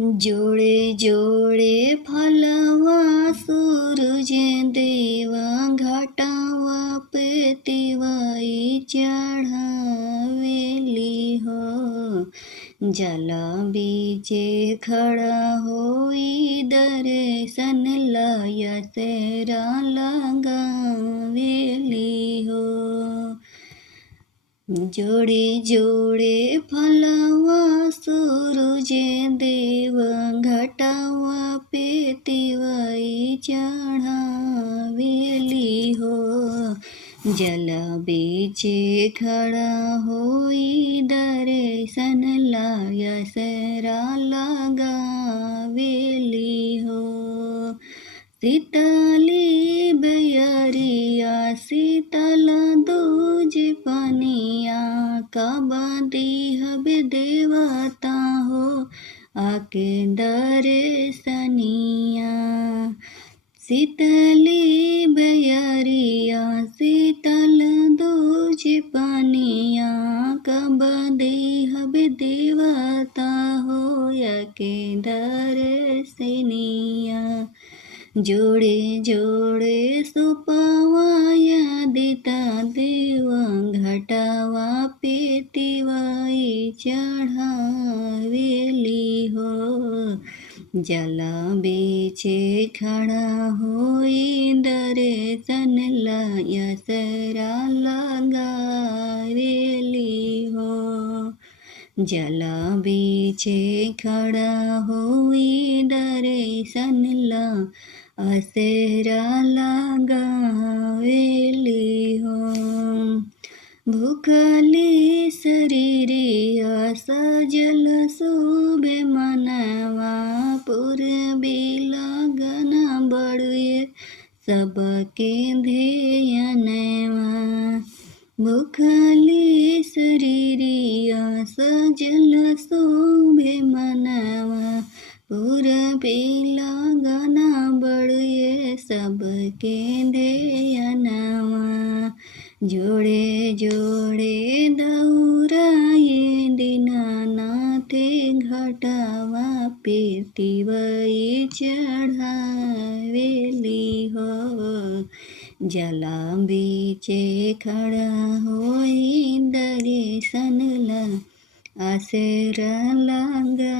जोड़े जोड़े फलवा सूरज देवा घाटावा पे तिवाई चढ़ावेली हो। जल बीचे खड़ा होई दर्शन लय तेरा लगावेली हो। जोड़े जोड़े फलवा सूरज देव घटावा पे तिवाई चढ़ावेली हो। जल बीचे खड़ा होई दर्शन लय तेरा लगावेली हो। शीतली बेअरिया शीतल दूज पनिया कबदी हबे देवता हो आके दर्शनिया। शीतली बेअरिया शीतल दूज पनिया कबदी हबे देवता हो आके दर्शनिया। जोड़े जोड़े सुपवाया दिता देवा घटावा पे तिवाई चढ़ावेली हो। जल बीचे खड़ा होई दर्शन लय तेरा लगावेली हो। जल बीचे खड़ा होई दर्शन तेरा लगावेली हो। भूखली शरीरिया सजल शुभे मनवा पूर्वी लगन बड़ुए सबके ध्येयनवा। भूखली शरीरिया सजल शुभे मनवा पूर्वी लगन बड़ुए सबके ध्येयनवा। जोड़े जोड़े दौराए दीनानाथ घटावा पे तिवाई चढ़ावेली हो। जल बीचे खड़ा होई दर्शन ला आसरा लगा